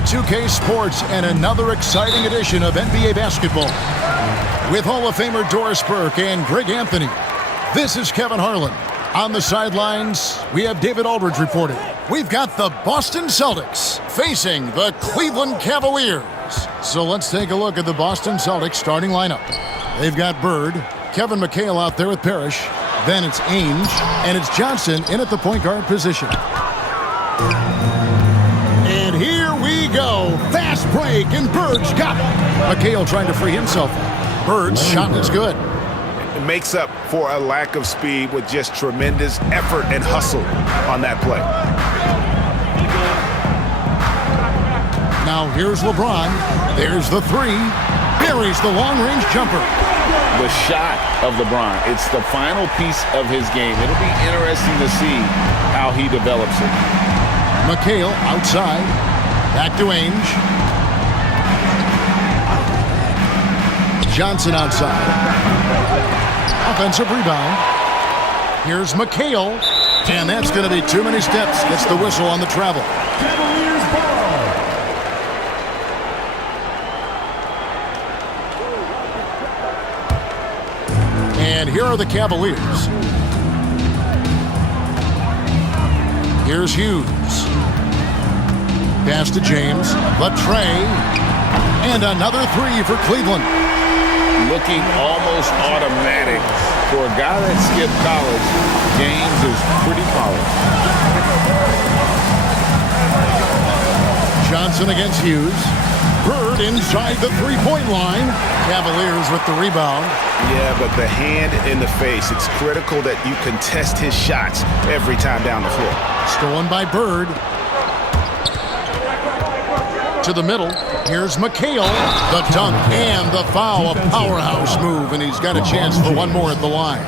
to 2K Sports and another exciting edition of NBA basketball. With Hall of Famer Doris Burke and Greg Anthony, this is Kevin Harlan. On the sidelines, we have David Aldridge reporting. We've got the Boston Celtics facing the Cleveland Cavaliers. So let's take a look at the Boston Celtics starting lineup. They've got Bird, Kevin McHale out there with Parrish. Then it's Ainge, and it's Johnson in at the point guard position. And here we go. Fast break, and Bird's got it. McHale trying to free himself. Bird's shot is good. It makes up for a lack of speed with just tremendous effort and hustle on that play. Now here's LeBron. There's the three. Buries the long-range jumper. The shot of LeBron. It's the final piece of his game. It'll be interesting to see how he develops it. McHale outside. Back to Ainge. Johnson outside. Offensive rebound. Here's McHale. And that's going to be too many steps. Gets the whistle on the travel. Cavaliers ball. And here are the Cavaliers. Here's Hughes. Pass to James. Latrey. And another three for Cleveland. Looking almost automatic. For a guy that skipped college, James is pretty polished. Johnson against Hughes. Bird inside the three-point line. Cavaliers with the rebound. Yeah, but the hand in the face. It's critical that you contest his shots every time down the floor. Stolen by Bird. To the middle. Here's McHale. The dunk and the foul. A powerhouse move, and he's got a chance for one more at the line.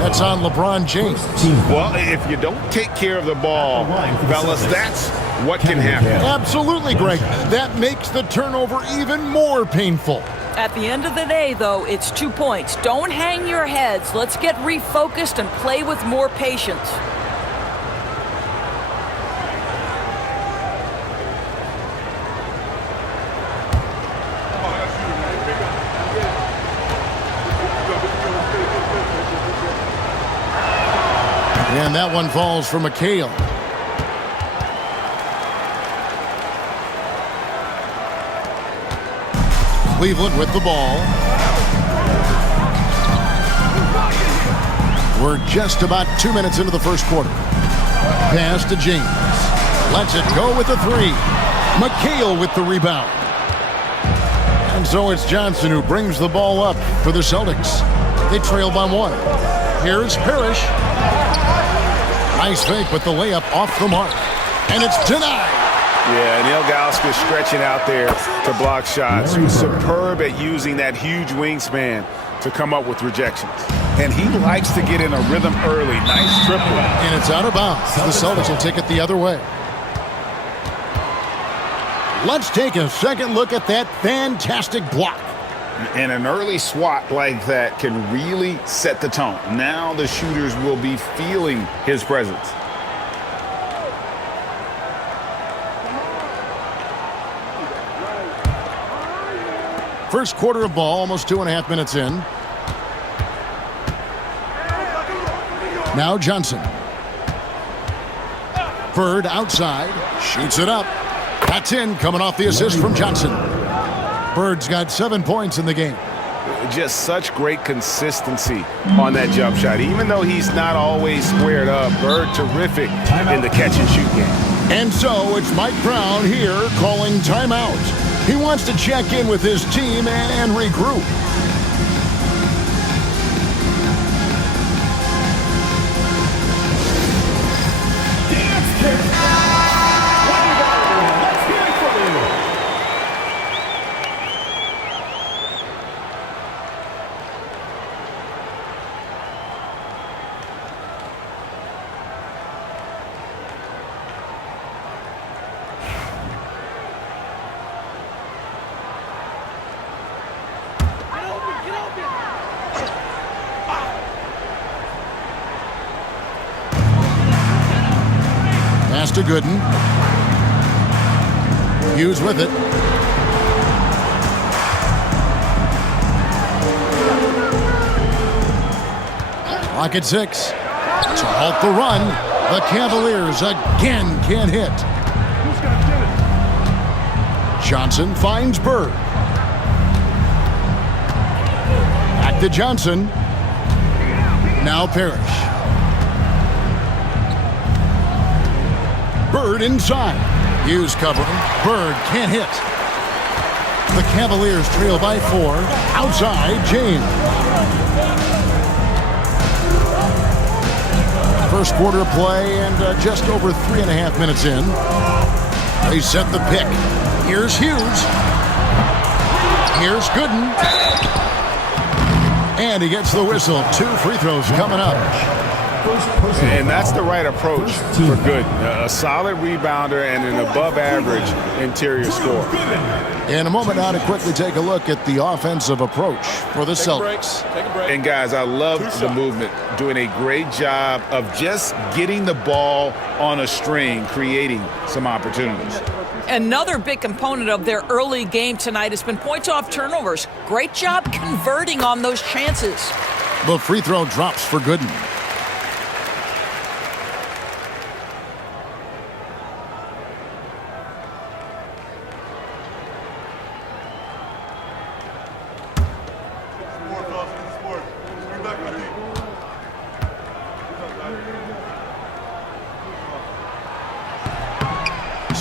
That's on LeBron James. Well, if you don't take care of the ball, fellas, that's what can happen. Absolutely, Greg. That makes the turnover even more painful. At the end of the day, though, it's 2 points. Don't hang your heads. Let's get refocused and play with more patience. And that one falls for McHale. Cleveland with the ball. We're just about 2 minutes into the first quarter. Pass to James. Lets it go with the three. McHale with the rebound. And so it's Johnson who brings the ball up for the Celtics. They trail by one. Here's Parrish. Nice fake with the layup off the mark. And it's denied. Yeah, Neil Gauskas stretching out there to block shots. He was superb at using that huge wingspan to come up with rejections. And he likes to get in a rhythm early. Nice triple. And it's out of bounds. The Celtics will take it the other way. Let's take a second look at that fantastic block. And an early swat like that can really set the tone. Now the shooters will be feeling his presence. First quarter of ball, almost 2.5 minutes in. Now Johnson. Bird outside. Shoots it up. That's in, coming off the assist from Johnson. Bird's got 7 points in the game. Just such great consistency on that jump shot. Even though he's not always squared up, Bird terrific in the catch-and-shoot game. And so it's Mike Brown here calling timeout. He wants to check in with his team and regroup. Pass to Gooden. Hughes with it. Clock at 6. To halt the run, the Cavaliers again can't hit. Johnson finds Bird. Back to Johnson. Now Parrish. Bird inside. Hughes covering. Bird can't hit. The Cavaliers trail by 4. Outside, James. First quarter play and just over 3.5 minutes in. They set the pick. Here's Hughes. Here's Gooden. And he gets the whistle. 2 free throws coming up. And that's the right approach for Gooden. A solid rebounder and an above-average interior scorer. In a moment now to quickly take a look at the offensive approach for the Celtics. And guys, I love the movement. Doing a great job of just getting the ball on a string, creating some opportunities. Another big component of their early game tonight has been points off turnovers. Great job converting on those chances. The free throw drops for Gooden.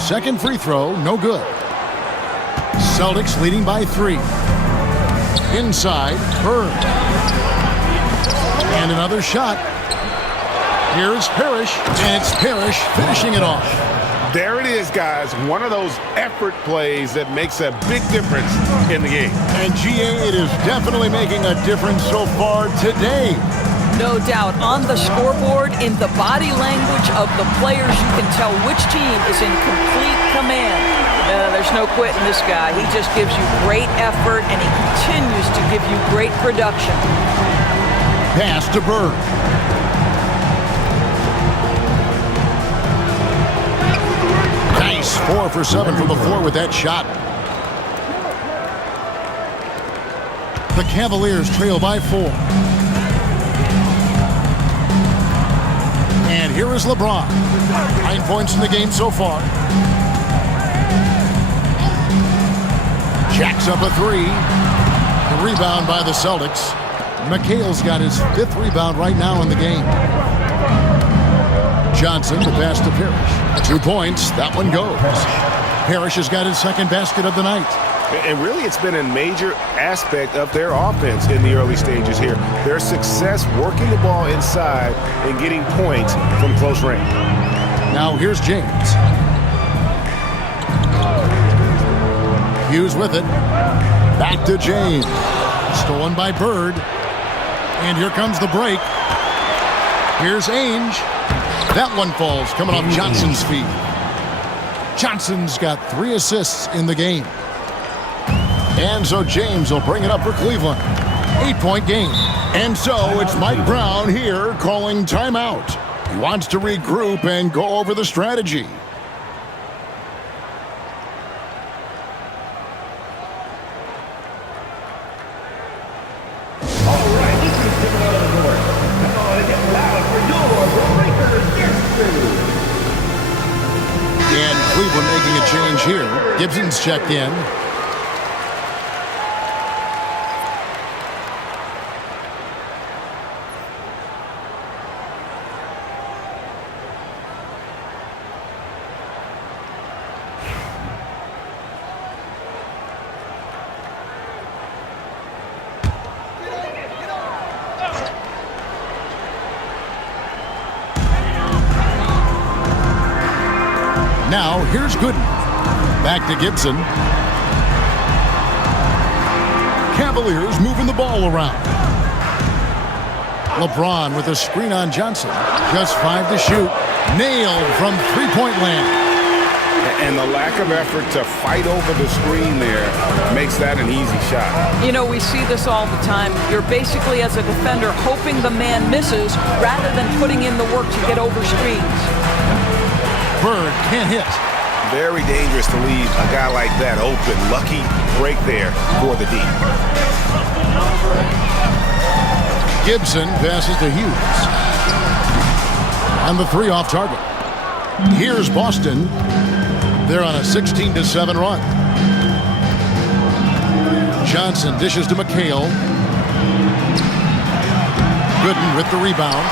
Second free throw, no good. Celtics leading by 3. Inside, Bird. And another shot. Here's Parrish, and it's Parrish finishing it off. There it is, guys. One of those effort plays that makes a big difference in the game. And GA, it is definitely making a difference so far today. No doubt. On the scoreboard, in the body language of the players, you can tell which team is in complete command. There's no quitting this guy. He just gives you great effort, and he continues to give you great production. Pass to Bird. Nice. 4 for 7 from the floor with that shot. The Cavaliers trail by 4. And here is LeBron. 9 points in the game so far. Jacks up a 3. The rebound by the Celtics. McHale's got his 5th rebound right now in the game. Johnson, the pass to Parrish. 2 points. That one goes. Parrish has got his 2nd basket of the night. And really, it's been a major aspect of their offense in the early stages here. Their success working the ball inside and getting points from close range. Now here's James. Hughes with it. Back to James. Stolen by Bird. And here comes the break. Here's Ainge. That one falls, coming off Johnson's feet. Johnson's got 3 assists in the game. And so James will bring it up for Cleveland. 8-point game. And so it's Mike Brown here calling timeout. He wants to regroup and go over the strategy. And Cleveland making a change here. Gibson's checked in. Now, here's Gooden. Back to Gibson. Cavaliers moving the ball around. LeBron with a screen on Johnson. Just 5 to shoot. Nailed from three-point land. And the lack of effort to fight over the screen there makes that an easy shot. You know, we see this all the time. You're basically, as a defender, hoping the man misses rather than putting in the work to get over screens. Bird can't hit. Very dangerous to leave a guy like that open. Lucky break there for the D. Gibson passes to Hughes. And the 3 off target. Here's Boston. They're on a 16-7 run. Johnson dishes to McHale. Gooden with the rebound.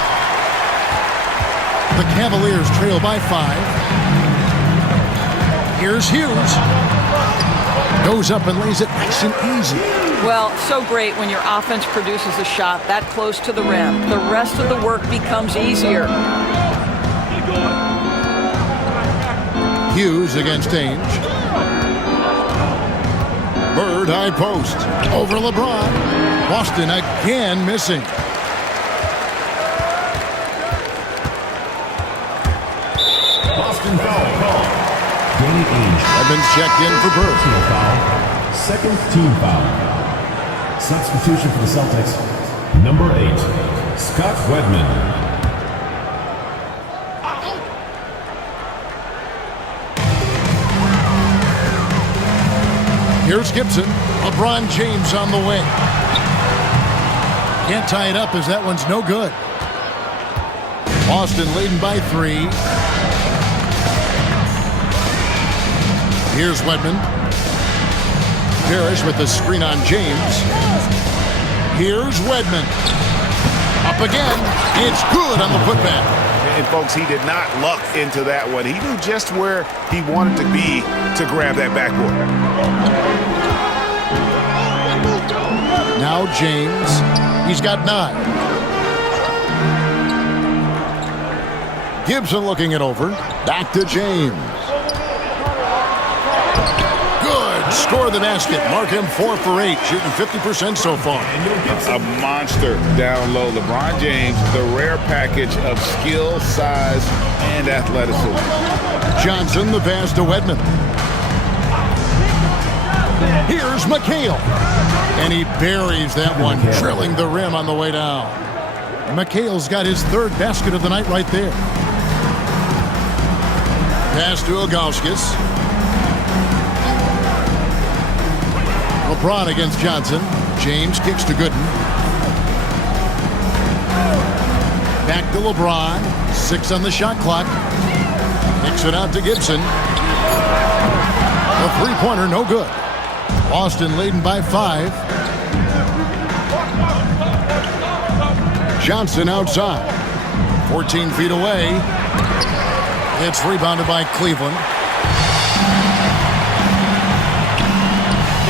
The Cavaliers trail by 5. Here's Hughes. Goes up and lays it nice and easy. Well, so great when your offense produces a shot that close to the rim. The rest of the work becomes easier. Hughes against Ainge. Bird high post. Over LeBron. Boston again missing. Boston foul call. Danny Ainge. Evans checked in for Bird. Team foul. Second team foul. Substitution for the Celtics. Number 8, Scott Wedman. Here's Gibson. LeBron James on the wing. Can't tie it up as that one's no good. Boston leading by 3. Here's Wedman. Parrish with the screen on James. Here's Wedman. Up again. It's good on the putback. And folks, he did not luck into that one. He knew just where he wanted to be to grab that backboard. Now James. He's got 9. Gibson looking it over. Back to James. Score the basket. Mark him 4 for 8, shooting 50% so far. A monster down low. LeBron James, the rare package of skill, size, and athleticism. Johnson, the pass to Wedman. Here's McHale. And he buries that one, drilling the rim on the way down. McHale's got his 3rd basket of the night right there. Pass to Ilgauskas. LeBron against Johnson. James kicks to Gooden. Back to LeBron. 6 on the shot clock. Kicks it out to Gibson. A 3-pointer, no good. Boston leading by 5. Johnson outside. 14 feet away. It's rebounded by Cleveland.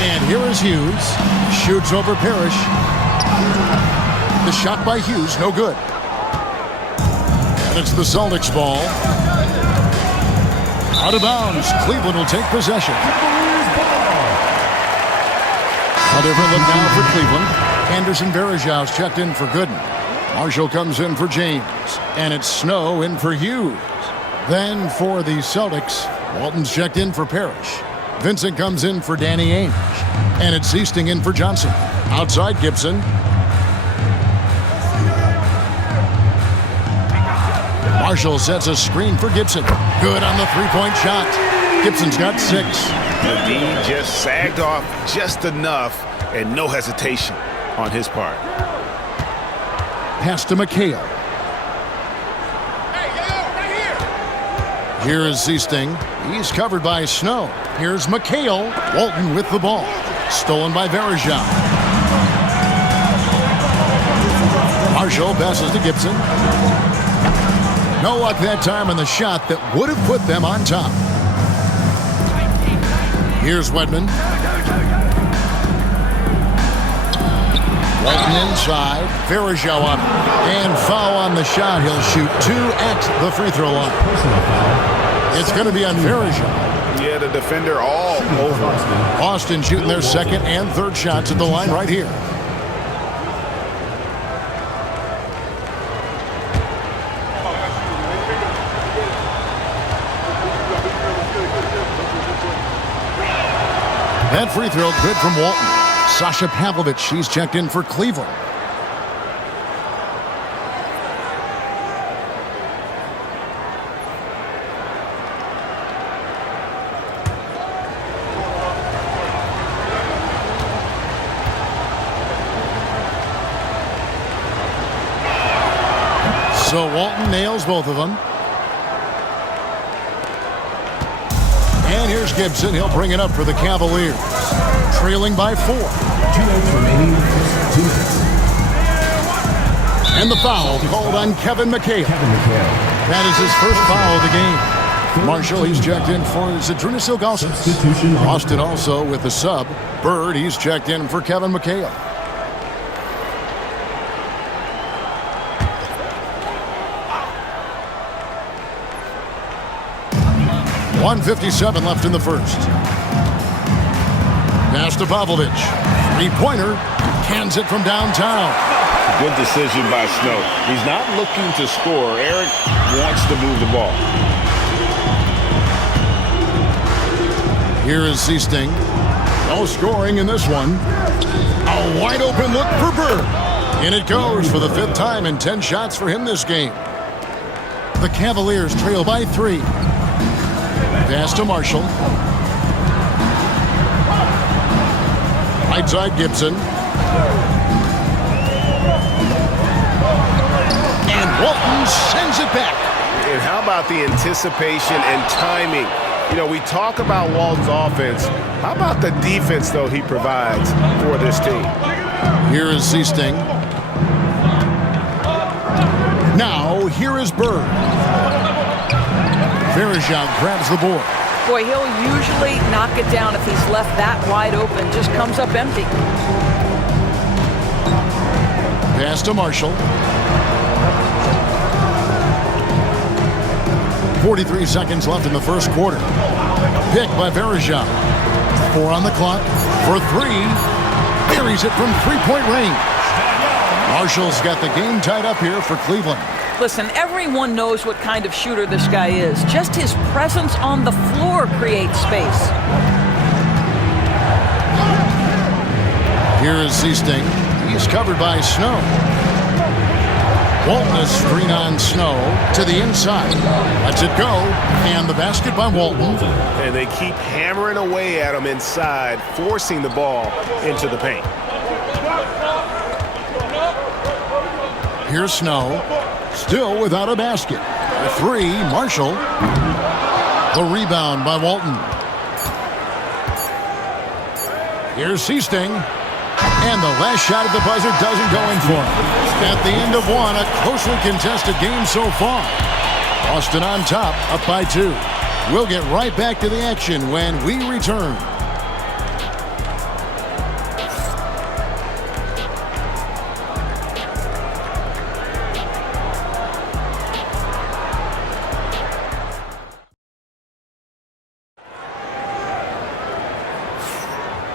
And here is Hughes. Shoots over Parrish. The shot by Hughes, no good. And it's the Celtics ball. Out of bounds. Cleveland will take possession. A different look now for Cleveland. Anderson Varejau's checked in for Gooden. Marshall comes in for James. And it's Snow in for Hughes. Then for the Celtics, Walton's checked in for Parrish. Vincent comes in for Danny Ainge. And it's Easting in for Johnson. Outside Gibson. Marshall sets a screen for Gibson. Good on the 3-point shot. Gibson's got 6. The D just sagged off just enough and no hesitation on his part. Pass to McHale. Here is Easting. He's covered by Snow. Here's McHale. Walton with the ball. Stolen by Varejau. Marshall passes to Gibson. No luck that time on the shot that would have put them on top. Here's Wedman. Walton inside. Varejau up. And foul on the shot. He'll shoot 2 at the free throw line. It's going to be on Varejau. Yeah, the defender all over. Boston shooting their 2nd and 3rd shots at the line right here. That free throw good from Walton. Sasha Pavlovich, she's checked in for Cleveland. So Walton nails both of them. And here's Gibson. He'll bring it up for the Cavaliers. Trailing by 4. 2 minutes remaining. 2 minutes. And the foul called on Kevin McHale. That is his first foul of the game. Marshall, he's checked in for Zydrunas Ilgauskas. Austin also with the sub. Bird, he's checked in for Kevin McHale. .157 left in the first. Pass to Pavlovic. Three-pointer. Cans it from downtown. Good decision by Snow. He's not looking to score. Eric wants to move the ball. Here is Seasting. No scoring in this one. A wide open look for Bird. In it goes for the 5th time and 10 shots for him this game. The Cavaliers trail by 3. Pass to Marshall. Right side Gibson. And Walton sends it back. And how about the anticipation and timing? You know, we talk about Walton's offense. How about the defense, though, he provides for this team? Here is Seasting. Now, here is Bird. Verejao grabs the board. Boy, he'll usually knock it down if he's left that wide open. Just comes up empty. Pass to Marshall. 43 seconds left in the first quarter. Pick by Verejao. 4 on the clock for 3. Buries it from three-point range. Marshall's got the game tied up here for Cleveland. Listen, everyone knows what kind of shooter this guy is. Just his presence on the floor creates space. Here is Seasting. He's covered by Snow. Walton a screen on Snow to the inside. Lets it go. And the basket by Walton. And they keep hammering away at him inside, forcing the ball into the paint. Here's Snow. Still without a basket. A 3, Marshall. The rebound by Walton. Here's Seasting. And the last shot at the buzzer doesn't go in for him. At the end of one, a closely contested game so far. Austin on top, up by 2. We'll get right back to the action when we return.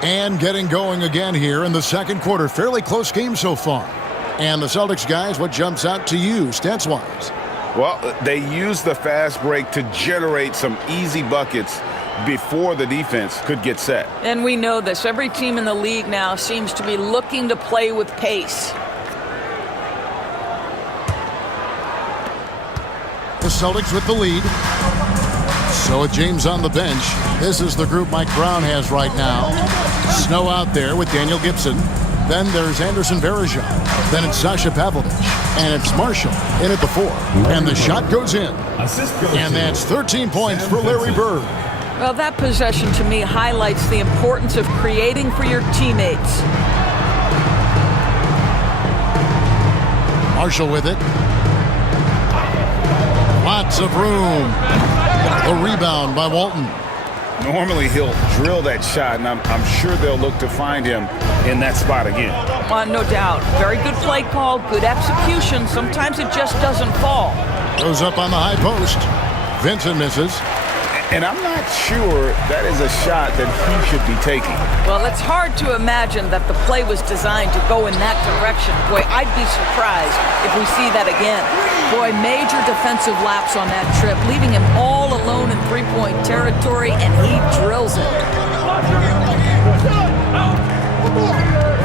And getting going again here in the second quarter. Fairly close game so far. And the Celtics guys, what jumps out to you stats-wise? Well, they used the fast break to generate some easy buckets before the defense could get set. And we know this. Every team in the league now seems to be looking to play with pace. The Celtics with the lead. So with James on the bench, this is the group Mike Brown has right now. Snow out there with Daniel Gibson. Then there's Anderson Verejao. Then it's Sasha Pavlovic. And it's Marshall in at the 4. And the shot goes in. And that's 13 points for Larry Bird. Well, that possession to me highlights the importance of creating for your teammates. Marshall with it. Lots of room. A rebound by Walton. Normally he'll drill that shot, and I'm sure they'll look to find him in that spot again. No doubt. Very good play call, good execution. Sometimes it just doesn't fall. Goes up on the high post. Vincent misses. And I'm not sure that is a shot that he should be taking. Well, it's hard to imagine that the play was designed to go in that direction. Boy, I'd be surprised if we see that again. Boy, major defensive lapse on that trip, leaving him all alone in three-point territory, and he drills it.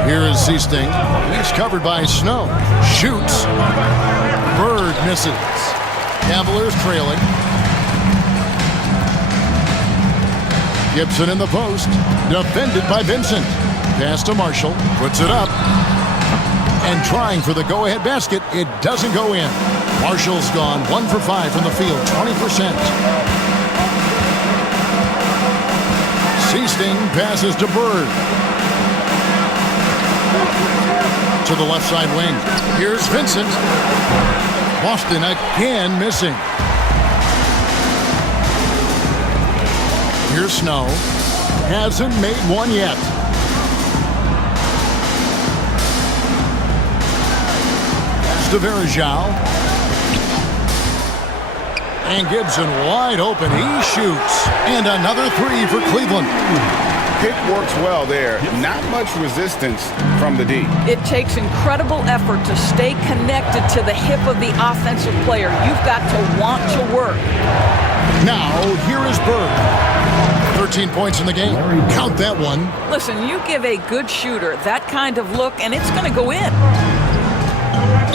Here is Seasting. He's covered by Snow. Shoots. Bird misses. Cavaliers trailing. Gibson in the post. Defended by Vincent. Pass to Marshall. Puts it up. And trying for the go-ahead basket. It doesn't go in. Marshall's gone 1 for 5 from the field, 20%. Seasting passes to Bird. To the left side wing. Here's Vincent. Boston again missing. Here's Snow. Hasn't made one yet. Pass to Varejao. And Gibson wide open. He shoots. And another three for Cleveland. Pick works well there. Not much resistance from the D. It takes incredible effort to stay connected to the hip of the offensive player. You've got to want to work. Now, here is Bird. 13 points in the game. Count that one. Listen, you give a good shooter that kind of look, and it's going to go in.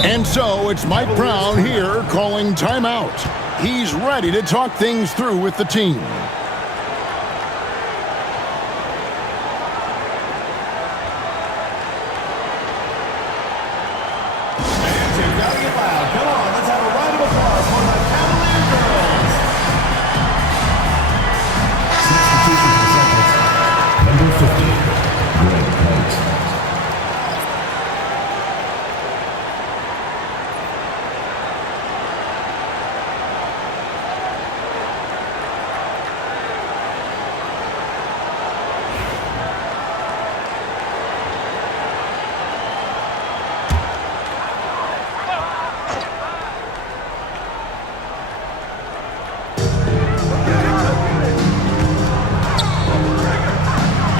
And so it's Mike Brown here calling timeout. He's ready to talk things through with the team. Come on, let's have a round of applause for the Cavaliers girls. Substitution for the Celtics. Number 50, Greg.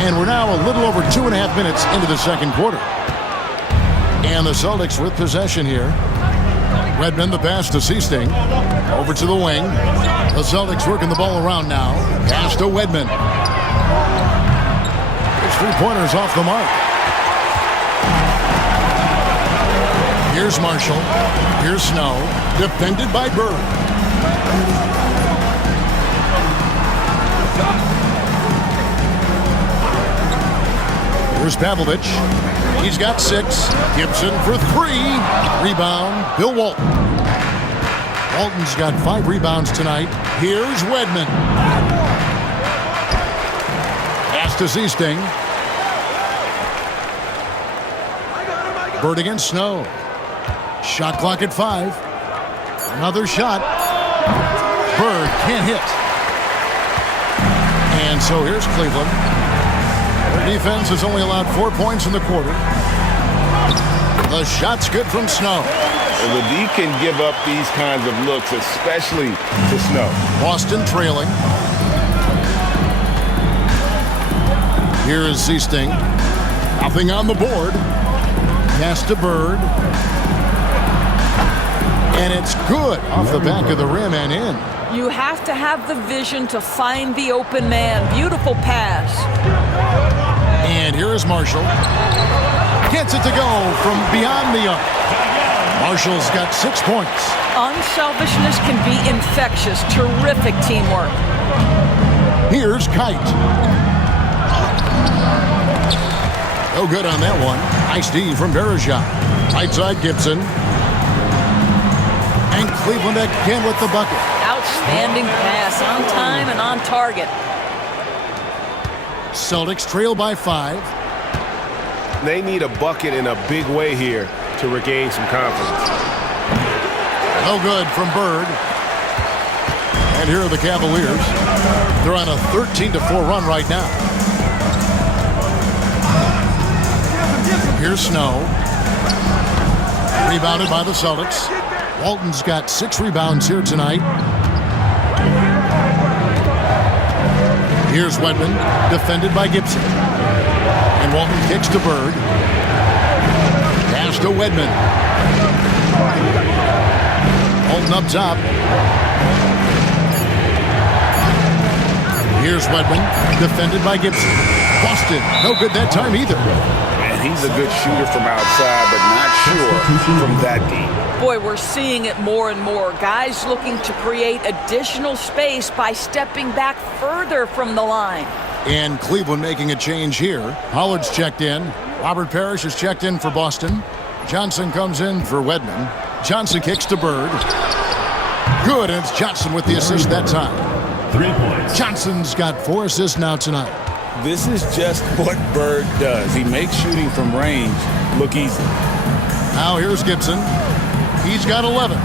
And we're now a little over 2.5 minutes into the second quarter. And the Celtics with possession here. Redmond the pass to Seasting. Over to the wing. The Celtics working the ball around now. Pass to Wedman. His three-pointers off the mark. Here's Marshall. Here's Snow. Defended by Bird. Here's Pavlovich. He's got 6. Gibson for 3. Rebound, Bill Walton. Walton's got 5 rebounds tonight. Here's Wedman. Pass to Seasting. Bird against Snow. Shot clock at 5. Another shot. Bird can't hit. And so here's Cleveland. Their defense has only allowed 4 points in the quarter. The shot's good from Snow. Well, the D can give up these kinds of looks, especially to Snow. Boston trailing. Here is Seasting. Nothing on the board. Pass to Bird. And it's good off the back of the rim and in. You have to have the vision to find the open man. Beautiful pass. And here is Marshall. Gets it to go from beyond the arc. Marshall's got 6 points. Unselfishness can be infectious. Terrific teamwork. Here's Kite. No good on that one. Nice D from Varejao. Right side Gibson. And Cleveland again with the bucket. Outstanding pass, on time and on target. Celtics trail by 5. They need a bucket in a big way here to regain some confidence. No good from Bird. And here are the Cavaliers. They're on a 13-4 run right now. Here's Snow. Rebounded by the Celtics. Walton's got 6 rebounds here tonight. Here's Wedman, defended by Gibson. And Walton kicks to Bird. Pass to Wedman. Walton up top. Here's Wedman, defended by Gibson. Boston, no good that time either. And he's a good shooter from outside, but not sure from that deep. Boy, we're seeing it more and more. Guys looking to create additional space by stepping back further from the line. And Cleveland making a change here. Hollard's checked in. Robert Parrish is checked in for Boston. Johnson comes in for Wedman. Johnson kicks to Bird. Good, and it's Johnson with the assist that time. 3 points. Johnson's got 4 assists now tonight. This is just what Bird does. He makes shooting from range look easy. Now here's Gibson. He's got 11.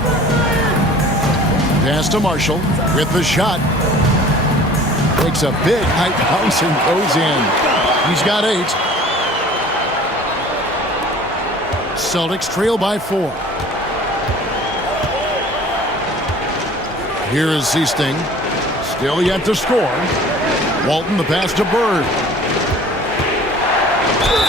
Pass to Marshall with the shot. Takes a big high bounce and goes in. He's got 8. Celtics trail by 4. Here is Seasting. Still yet to score. Walton the pass to Bird.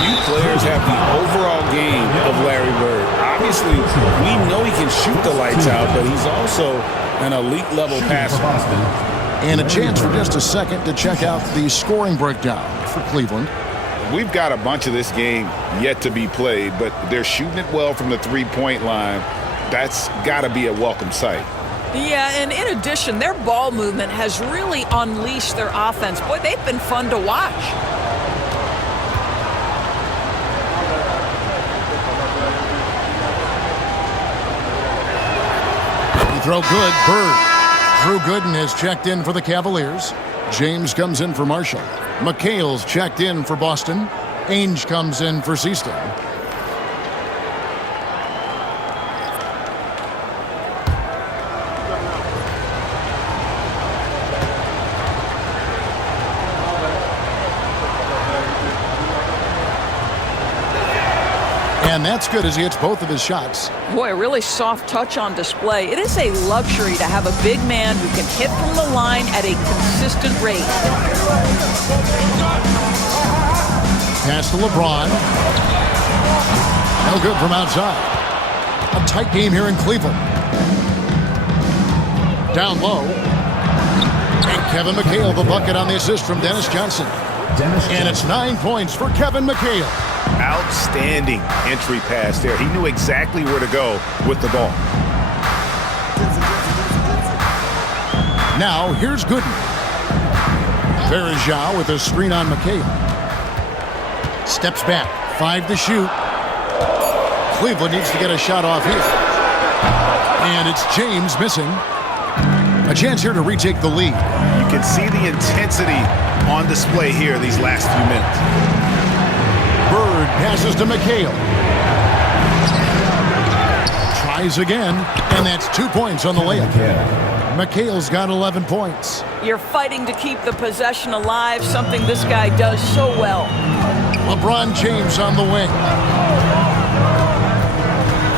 Few players have the overall game of Larry Bird. Obviously, we know he can shoot the lights out, but he's also an elite level passer. And a chance for just a second to check out the scoring breakdown for Cleveland. We've got a bunch of this game yet to be played, but they're shooting it well from the three-point line. That's got to be a welcome sight. Yeah, and in addition, their ball movement has really unleashed their offense. Boy, they've been fun to watch. Throw good, Bird. Drew Gooden has checked in for the Cavaliers. James comes in for Marshall. McHale's checked in for Boston. Ainge comes in for Seaston. And that's good as he hits both of his shots. Boy, a really soft touch on display. It is a luxury to have a big man who can hit from the line at a consistent rate. Pass to LeBron. No good from outside. A tight game here in Cleveland. Down low. And Kevin McHale, the bucket on the assist from Dennis Johnson. And it's 9 points for Kevin McHale. Outstanding entry pass there. He knew exactly where to go with the ball. Now, here's Gooden. Verajao with a screen on McHale. Steps back. 5 to shoot. Cleveland needs to get a shot off here. And it's James missing. A chance here to retake the lead. You can see the intensity on display here these last few minutes. Bird passes to McHale. Tries again, and that's 2 points on the layup. McHale's got 11 points. You're fighting to keep the possession alive, something this guy does so well. LeBron James on the wing.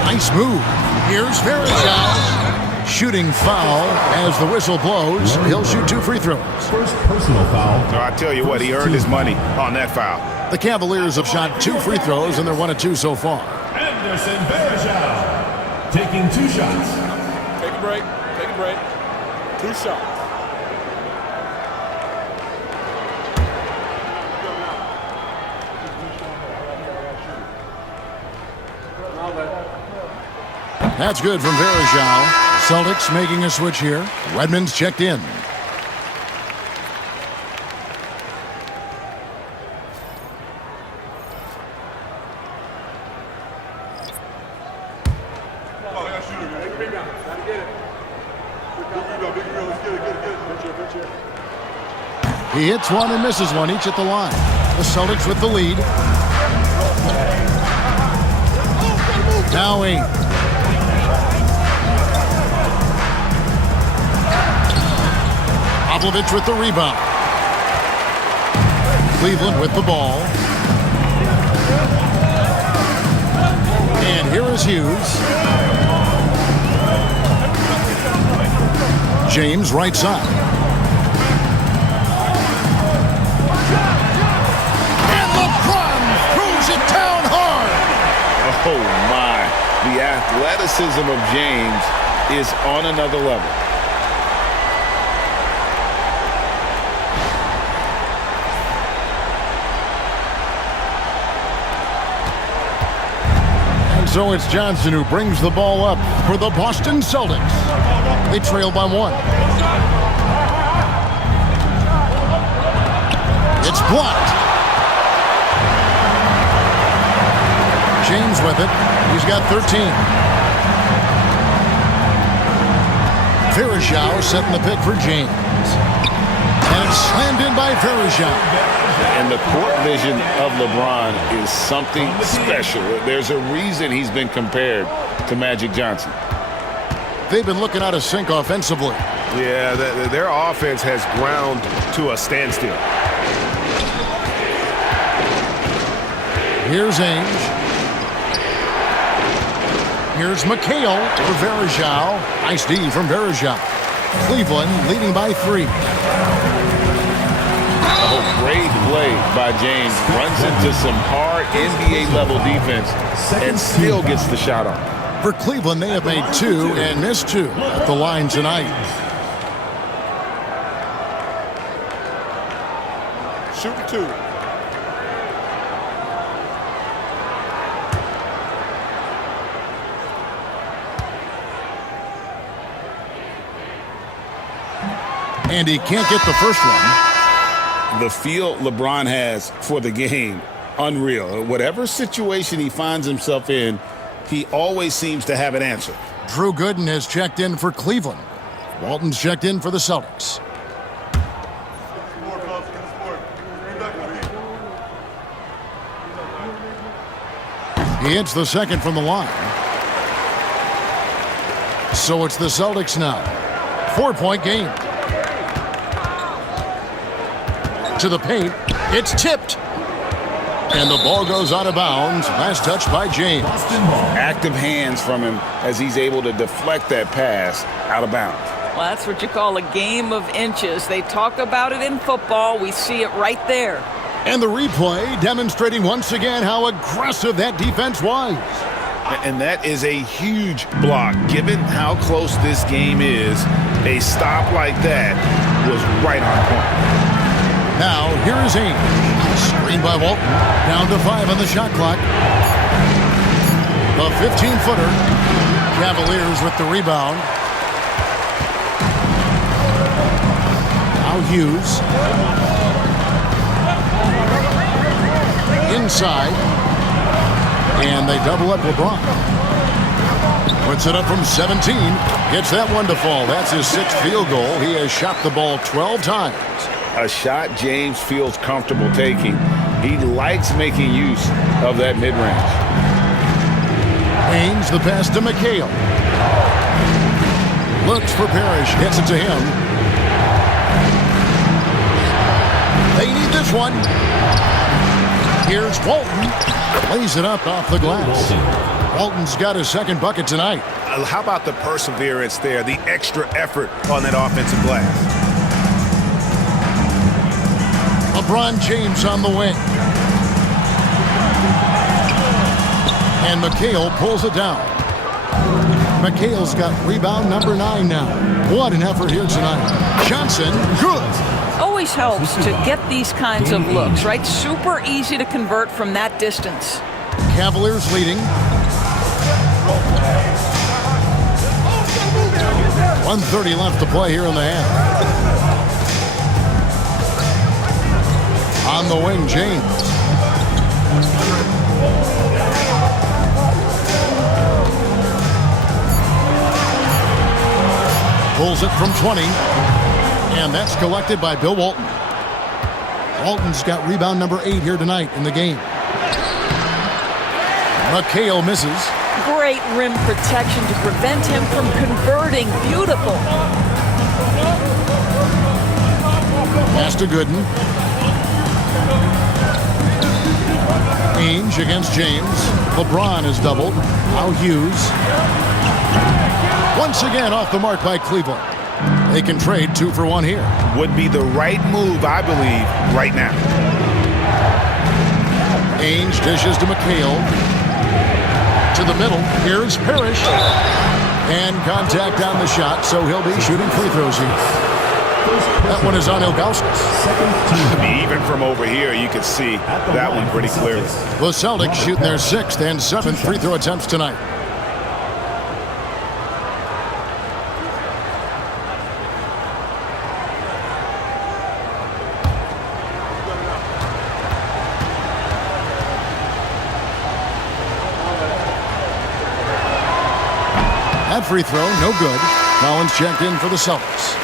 Nice move. Here's Verajao. Shooting foul as the whistle blows. He'll shoot 2 free throws. First personal foul. So I tell you what, he earned his money on that foul. The Cavaliers have shot 2 free throws, and they're 1 of 2 so far. Anderson Varejao taking 2 shots. Take a break. Take a break. 2 shots. That's good from Verajao. Celtics making a switch here. Redmond's checked in. He hits one and misses one, each at the line. The Celtics with the lead. Now 8. Popovich with the rebound. Cleveland with the ball. And here is Hughes. James right side. And LeBron throws it down hard. Oh, my. The athleticism of James is on another level. So it's Johnson who brings the ball up for the Boston Celtics. They trail by 1. It's blocked. James with it. He's got 13. Verjao setting the pick for James. And it's slammed in by Verjao. And the court vision of LeBron is something special. There's a reason he's been compared to Magic Johnson. They've been looking out of sync offensively. Yeah, their offense has ground to a standstill. Here's Ainge. Here's McHale for Verjao. Nice D from Verjao. Cleveland leading by 3. Oh, great play by James. Runs into some hard NBA-level defense and still gets the shot on. For Cleveland, they have made 2 and missed 2 at the line tonight. Shooting 2. And he can't get the first one. The feel LeBron has for the game, unreal. Whatever situation he finds himself in, he always seems to have an answer. Drew Gooden has checked in for Cleveland. Walton's checked in for the Celtics. He hits the second from the line. So it's the Celtics now. 4-point game. To the paint. It's tipped. And the ball goes out of bounds. Last touch by James. Active hands from him as he's able to deflect that pass out of bounds. Well, that's what you call a game of inches. They talk about it in football. We see it right there. And the replay demonstrating once again how aggressive that defense was. And that is a huge block. Given how close this game is, a stop like that was right on point. Now, here is Ainge. Screen by Walton. Down to 5 on the shot clock. The 15-footer. Cavaliers with the rebound. Now Hughes. Inside. And they double up LeBron. Puts it up from 17. Gets that one to fall. That's his 6th field goal. He has shot the ball 12 times. A shot James feels comfortable taking. He likes making use of that mid-range. Ainge, the pass to McHale. Looks for Parrish. Gets it to him. They need this one. Here's Walton. Lays it up off the glass. Walton's got his 2nd bucket tonight. How about the perseverance there, the extra effort on that offensive glass? LeBron James on the wing. And McHale pulls it down. McHale's got rebound number 9 now. What an effort here tonight. Johnson, good. Always helps to get these kinds of looks, right? Super easy to convert from that distance. Cavaliers leading. 1:30 left to play here in the half. On the wing, James. Pulls it from 20. And that's collected by Bill Walton. Walton's got rebound number 8 here tonight in the game. McHale misses. Great rim protection to prevent him from converting. Beautiful. Pass to Gooden. Ainge against James. LeBron is doubled. Now Hughes. Once again off the mark by Cleveland. They can trade 2 for 1 here. Would be the right move, I believe, right now. Ainge dishes to McHale. To the middle. Here's Parrish. And contact on the shot, so he'll be shooting free throws here. That one is on Ilgauskas. Even from over here, you can see that one pretty clearly. The Celtics shooting their 6th and 7th free throw attempts tonight. That free throw, no good. Collins checked in for the Celtics.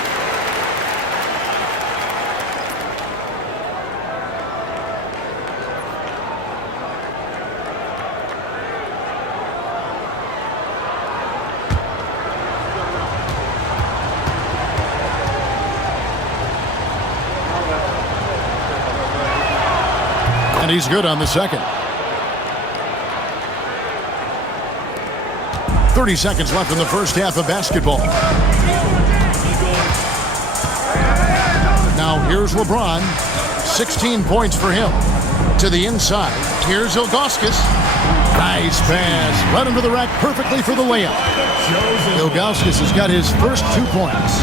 And he's good on the second. 30 seconds left in the first half of basketball. Now here's LeBron. 16 points for him. To the inside. Here's Ilgauskas. Nice pass. Led him to the rack perfectly for the layup. Ilgauskas has got his first 2 points.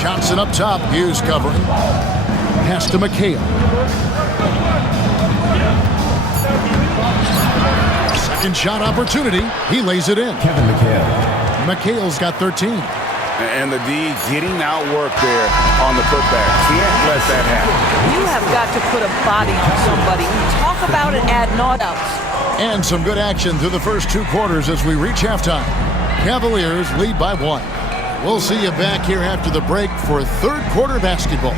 Johnson up top. Hughes covering. Pass to McHale. Second shot opportunity. He lays it in. Kevin McHale. McHale's got 13. And the D getting outworked there on the putback. Can't let that happen. You have got to put a body on somebody. We talk about it ad nauseam. And some good action through the first 2 quarters as we reach halftime. Cavaliers lead by 1. We'll see you back here after the break for third quarter basketball.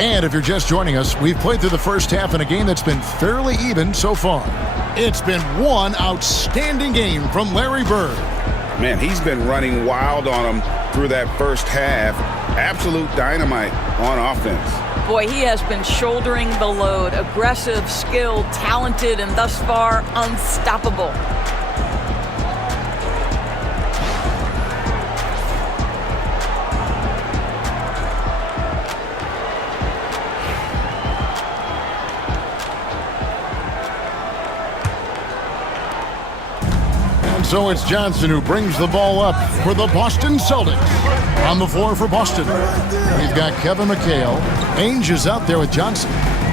And if you're just joining us, we've played through the first half in a game that's been fairly even so far. It's been one outstanding game from Larry Bird. Man, he's been running wild on them through that first half. Absolute dynamite on offense. Boy, he has been shouldering the load. Aggressive, skilled, talented, and thus far, unstoppable. So it's Johnson who brings the ball up for the Boston Celtics. On the floor for Boston, we've got Kevin McHale. Ainge is out there with Johnson.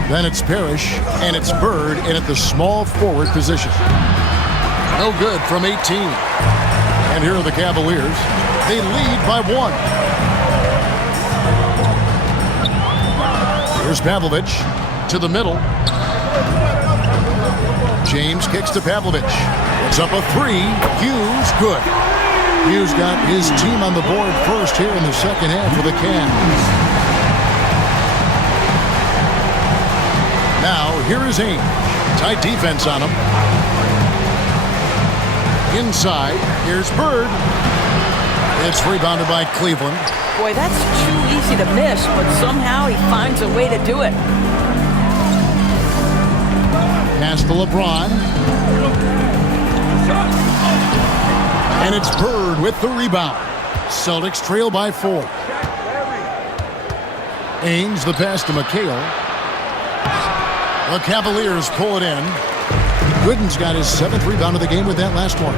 Then it's Parrish, and it's Bird in at the small forward position. No good from 18. And here are the Cavaliers. They lead by 1. Here's Pavlovich to the middle. James kicks to Pavlovich. It's up a 3. Hughes, good. Hughes got his team on the board first here in the second half for the Cavs. Now, here is Ainge. Tight defense on him. Inside, here's Bird. It's rebounded by Cleveland. Boy, that's too easy to miss, but somehow he finds a way to do it. Pass to LeBron. And it's Bird with the rebound. Celtics trail by 4. Ainge the pass to McHale. The Cavaliers pull it in. Gooden's got his 7th rebound of the game with that last one.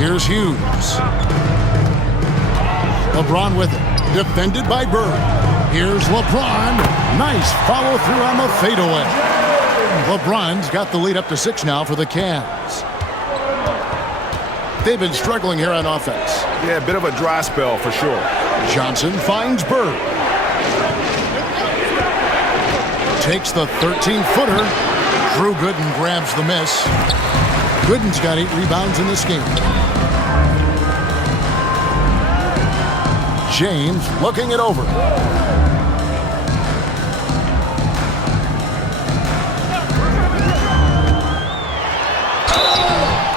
Here's Hughes. LeBron with it. Defended by Bird. Here's LeBron. Nice follow through on the fadeaway. LeBron's got the lead up to 6 now for the Cavs. They've been struggling here on offense. Yeah, a bit of a dry spell for sure. Johnson finds Bird. Takes the 13-footer. Drew Gooden grabs the miss. Gooden's got 8 rebounds in this game. James looking it over.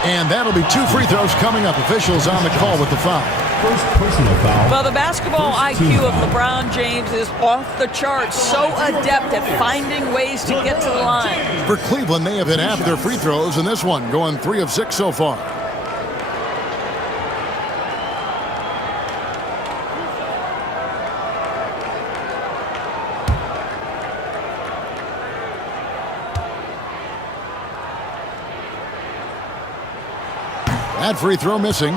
And And that'll be 2 free throws coming up. Officials on the call with the foul. First personal foul. Well, the basketball IQ of LeBron James is off the charts. So adept at finding ways to get to the line. For Cleveland, they have hit half their free throws in this one, going 3 of 6 so far. That free throw missing.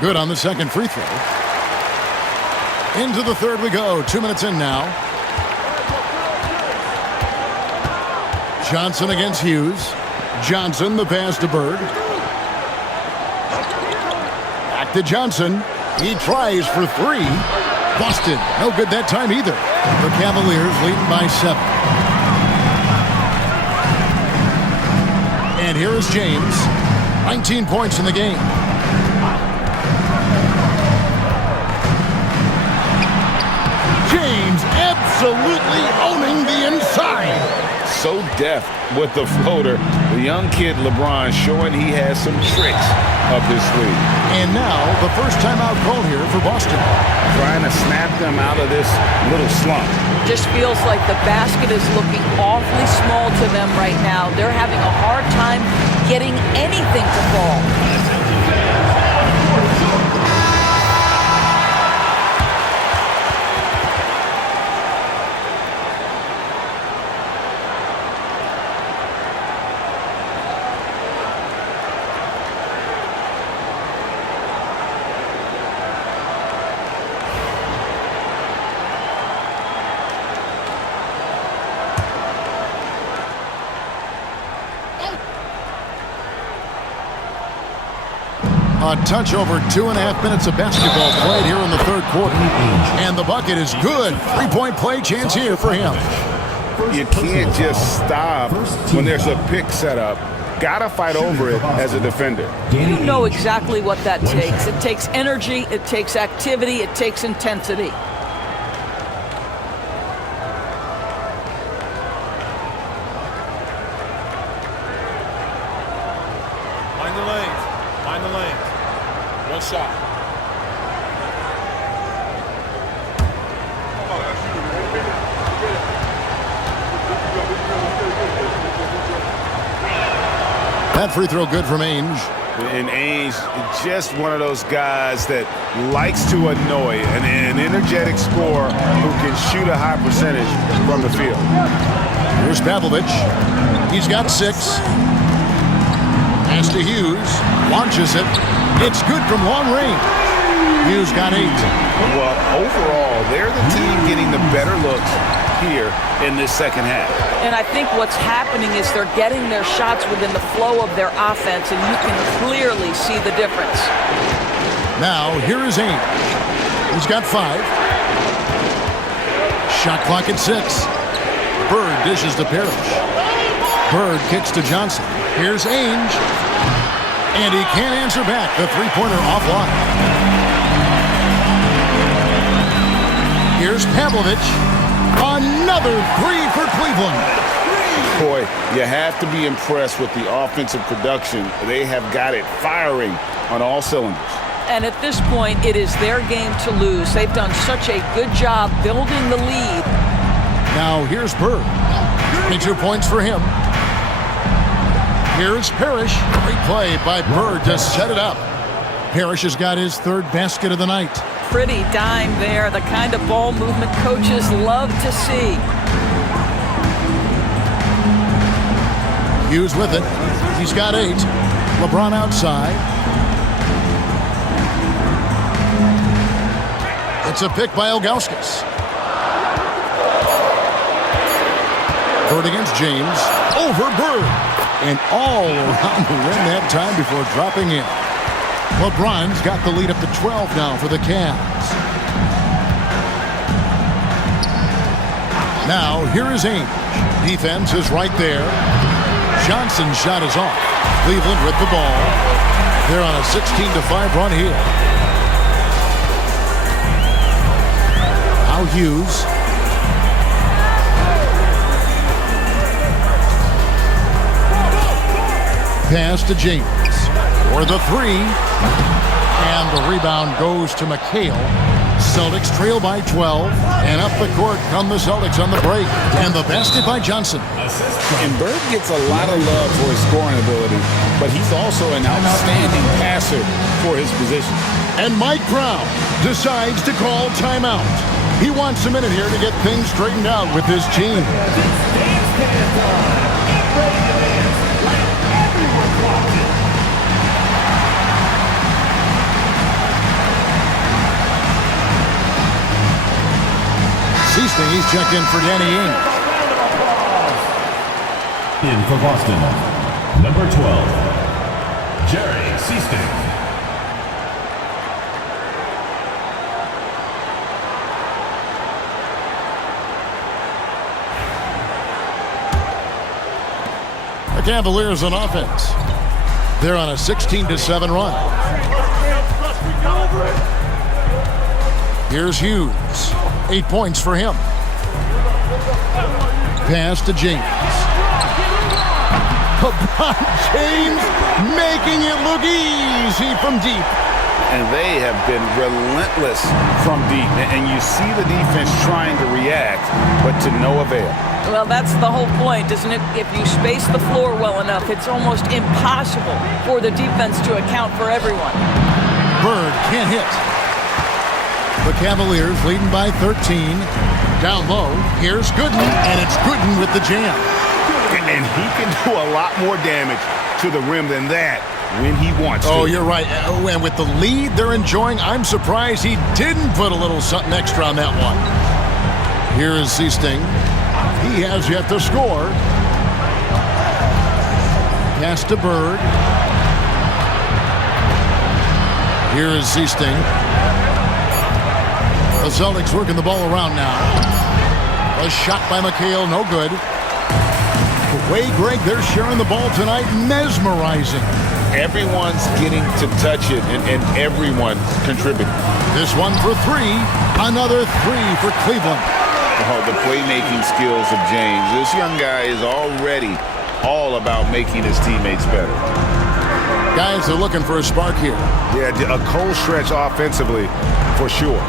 Good on the second free throw. Into the third we go. 2 minutes in now. Johnson against Hughes. Johnson, the pass to Bird. Back to Johnson. He tries for 3. Busted. No good that time either. The Cavaliers leading by 7. And here is James. 19 points in the game. James absolutely owning the inside. So deft with the floater. The young kid LeBron showing he has some tricks up his sleeve. And now the first timeout call here for Boston. Trying to snap them out of this little slump. Just feels like the basket is looking awfully small to them right now. They're having a hard time getting anything to fall. A touch over 2.5 minutes of basketball played here in the third quarter. And the bucket is good. 3-point play chance here for him. You can't just stop when there's a pick set up. Gotta fight over it as a defender. You know exactly what that takes. It takes energy, it takes activity, it takes intensity. Mind the lanes. Mind the lanes. One shot. That free throw good from Ainge. And Ainge, just one of those guys that likes to annoy, an energetic scorer who can shoot a high percentage from the field. Here's Pavlovich. He's got 6. Pass to Hughes. Launches it. It's good from long range. Hughes got 8. Well, overall, they're the team getting the better looks here in this second half. And I think what's happening is they're getting their shots within the flow of their offense, and you can clearly see the difference. Now, here is Ainge. He's got 5. Shot clock at 6. Bird dishes to Parrish. Bird kicks to Johnson. Here's Ainge. And he can't answer back. The three-pointer offline. Here's Pavlovich. Another 3 for Cleveland. Boy, you have to be impressed with the offensive production. They have got it firing on all cylinders. And at this point, it is their game to lose. They've done such a good job building the lead. Now here's Bird. 22 points for him. Here's Parrish. Great play by Bird to set it up. Parrish has got his 3rd basket of the night. Pretty dime there, the kind of ball movement coaches love to see. Hughes with it. He's got 8. LeBron outside. It's a pick by Ilgauskas. Bird against James. Over Bird. And all around the rim that time before dropping in. LeBron's got the lead up to 12 now for the Cavs. Now, here is Ainge. Defense is right there. Johnson's shot is off. Cleveland with the ball. They're on a 16-5 run here. Now Hughes. Pass to James. For the three. And the rebound goes to McHale. Celtics trail by 12. And up the court come the Celtics on the break. And the basket by Johnson. And Bird gets a lot of love for his scoring ability, but he's also an outstanding passer for his position. And Mike Brown decides to call timeout. He wants a minute here to get things straightened out with his team. Seasting, he's checked in for Danny Ainge. In for Boston, number 12, Jerry Seasting. The Cavaliers on offense. They're on a 16-7 run. Here's Hughes. 8 points for him. Pass to James. LeBron James making it look easy from deep. And they have been relentless from deep. And you see the defense trying to react, but to no avail. Well, that's the whole point, isn't it? If you space the floor well enough, it's almost impossible for the defense to account for everyone. Bird can't hit. The Cavaliers leading by 13. Down low, here's Gooden, and it's Gooden with the jam. And he can do a lot more damage to the rim than that when he wants to. Oh, you're right. And with the lead they're enjoying, I'm surprised he didn't put a little something extra on that one. Here is Seasting. He has yet to score. Pass to Bird. Here is Seasting. The Celtics working the ball around now. A shot by McHale, no good. The way, Greg, they're sharing the ball tonight, mesmerizing. Everyone's getting to touch it, and everyone's contributing. This one for three. Another three for Cleveland. Oh, the playmaking skills of James. This young guy is already all about making his teammates better. Guys are looking for a spark here. Yeah, a cold stretch offensively for sure.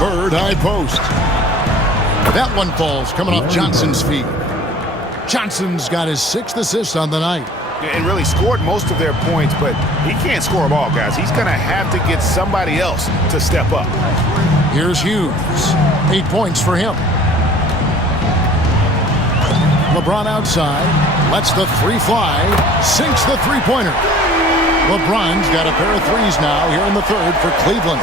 Bird, high post. That one falls, coming off Johnson's feet. Johnson's got his 6th assist on the night. And really scored most of their points, but he can't score them all, guys. He's going to have to get somebody else to step up. Here's Hughes. 8 points for him. LeBron outside. Lets the three fly. Sinks the three-pointer. LeBron's got a pair of threes now here in the third for Cleveland.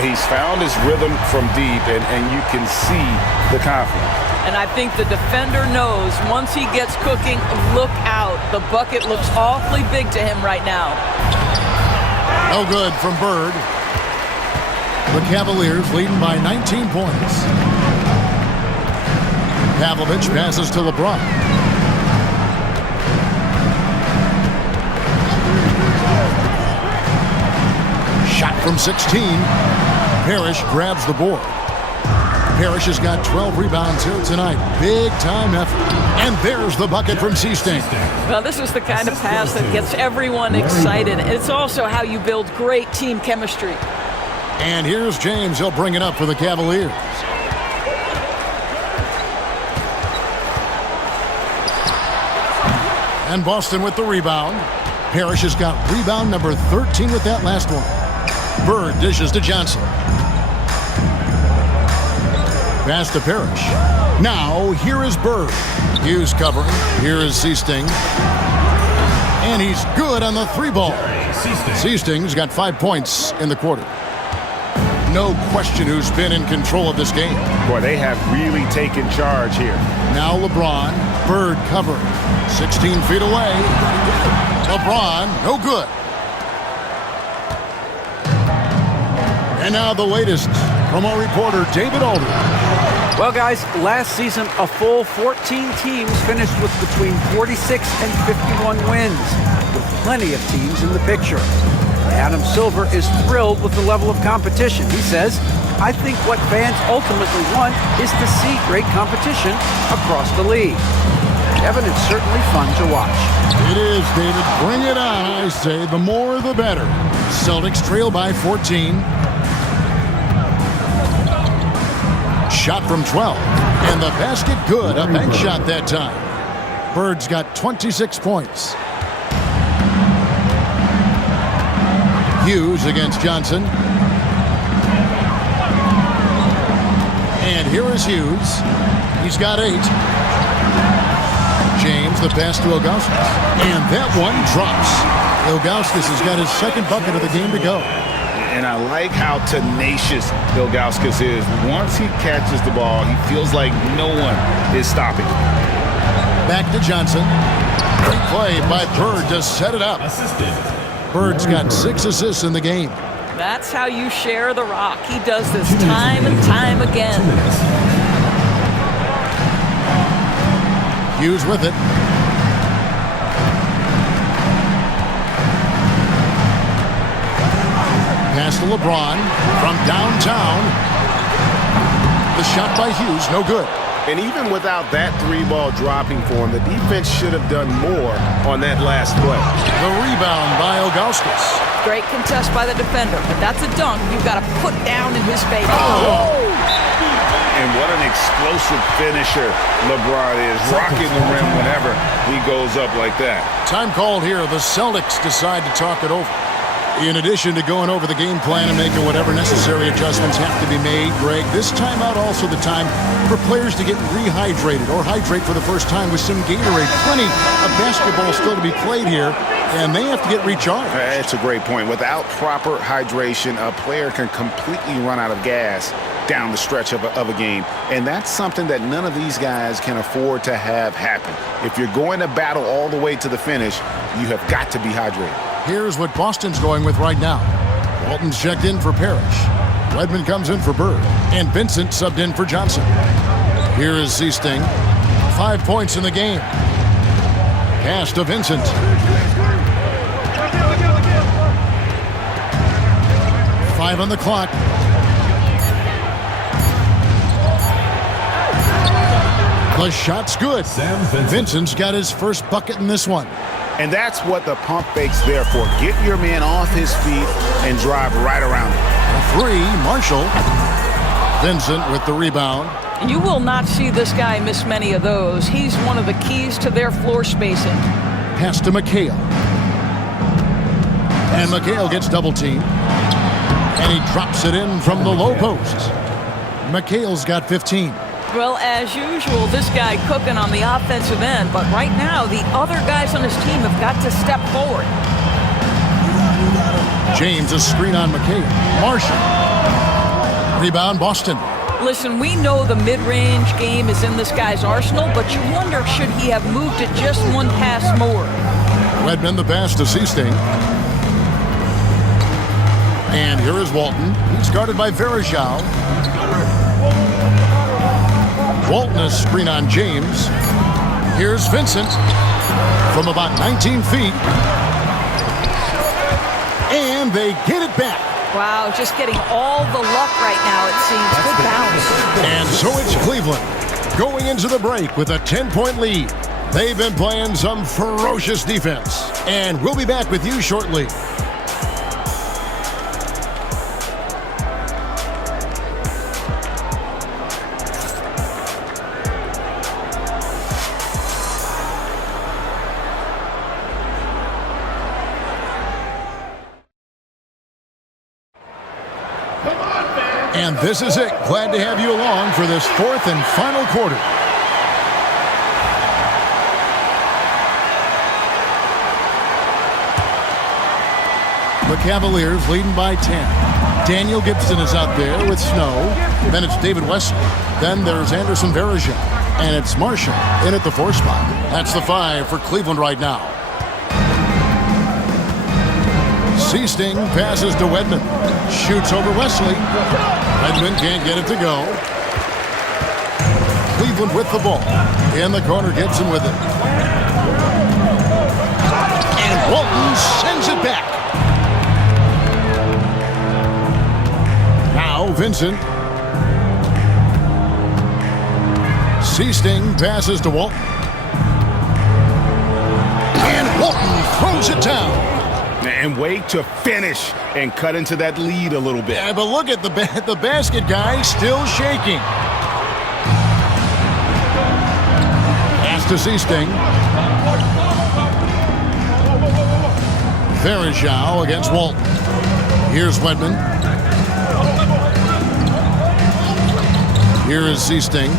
He's found his rhythm from deep, and you can see the confidence. And I think the defender knows once he gets cooking, look out. The bucket looks awfully big to him right now. No good from Bird. The Cavaliers leading by 19 points. Pavlovich passes to LeBron. Shot from 16. Parrish grabs the board. Parrish has got 12 rebounds here tonight. Big time effort. And there's the bucket from Seasting. Well, this is the kind of pass that gets everyone excited. It's also how you build great team chemistry. And here's James. He'll bring it up for the Cavaliers. And Boston with the rebound. Parrish has got rebound number 13 with that last one. Bird dishes to Johnson. Pass to Parrish. Now, here is Bird. Hughes covering. Here is Seasting. And he's good on the three ball. Seasting's got 5 points in the quarter. No question who's been in control of this game. Boy, they have really taken charge here. Now LeBron. Bird covering. 16 feet away. LeBron, no good. And now the latest from our reporter, David Aldridge. Well, guys, last season, a full 14 teams finished with between 46 and 51 wins, with plenty of teams in the picture. Adam Silver is thrilled with the level of competition. He says, I think what fans ultimately want is to see great competition across the league. Kevin, it's certainly fun to watch. It is, David. Bring it on, I say. The more, the better. Celtics trail by 14. Shot from 12. And the basket good. A bank shot that time. Bird's got 26 points. Hughes against Johnson. And here is Hughes. He's got 8. James, the pass to Ilgauskas. And that one drops. Ilgauskas has got his second bucket of the game to go. And I like how tenacious Ilgauskas is. Once he catches the ball, he feels like no one is stopping. Back to Johnson. Great play by Bird to set it up. Bird's got 6 assists in the game. That's how you share the rock. He does this time and time again. Hughes with it. Pass to LeBron from downtown. The shot by Hughes, no good. And even without that 3-ball dropping for him, the defense should have done more on that last play. The rebound by Ilgauskas. Great contest by the defender, but that's a dunk you've got to put down in his face. And what an explosive finisher LeBron is, rocking the rim whenever he goes up like that. Time called here. The Celtics decide to talk it over. In addition to going over the game plan and making whatever necessary adjustments have to be made, Greg, this timeout also the time for players to get rehydrated or hydrate for the first time with some Gatorade. Plenty of basketball still to be played here, and they have to get recharged. That's a great point. Without proper hydration, a player can completely run out of gas down the stretch of a game. And that's something that none of these guys can afford to have happen. If you're going to battle all the way to the finish, you have got to be hydrated. Here's what Boston's going with right now. Walton's checked in for Parrish. Redmond comes in for Bird. And Vincent subbed in for Johnson. Here is Seasting. 5 points in the game. Pass to Vincent. Five on the clock. The shot's good. Vincent's got his first bucket in this one. And that's what the pump fake's there for. Get your man off his feet and drive right around him. A 3, Marshall. Vincent with the rebound. And you will not see this guy miss many of those. He's one of the keys to their floor spacing. Pass to McHale. And McHale gets double teamed. And he drops it in from the low post. McHale's got 15. Well, as usual, this guy cooking on the offensive end, but right now the other guys on his team have got to step forward. James, a screen on McHale. Marshall. Rebound, Boston. Listen, we know the mid-range game is in this guy's arsenal, but you wonder, should he have moved it just one pass more? Redmond the pass to Seasting. And here is Walton. He's guarded by Verajao. Walton a screen on James. Here's Vincent from about 19 feet. And they get it back. Wow, just getting all the luck right now, it seems. Good bounce. And so it's Cleveland going into the break with a 10-point lead. They've been playing some ferocious defense. And we'll be back with you shortly. And this is it. Glad to have you along for this fourth and final quarter. The Cavaliers leading by 10. Daniel Gibson is out there with Snow. Then it's David Wesley. Then there's Anderson Varejao. And it's Marshall in at the 4 spot. That's the 5 for Cleveland right now. Seasting passes to Wedman. Shoots over Wesley. Redmond can't get it to go. Cleveland with the ball. In the corner, Gibson with it. And Walton sends it back. Now Vincent. Seasting passes to Walton. And Walton throws it down. And wait to finish and cut into that lead a little bit. Yeah, but look at the basket guy still shaking. Pass to Seasting. Verejao against Walton. Here's Wedman. Here is Seasting.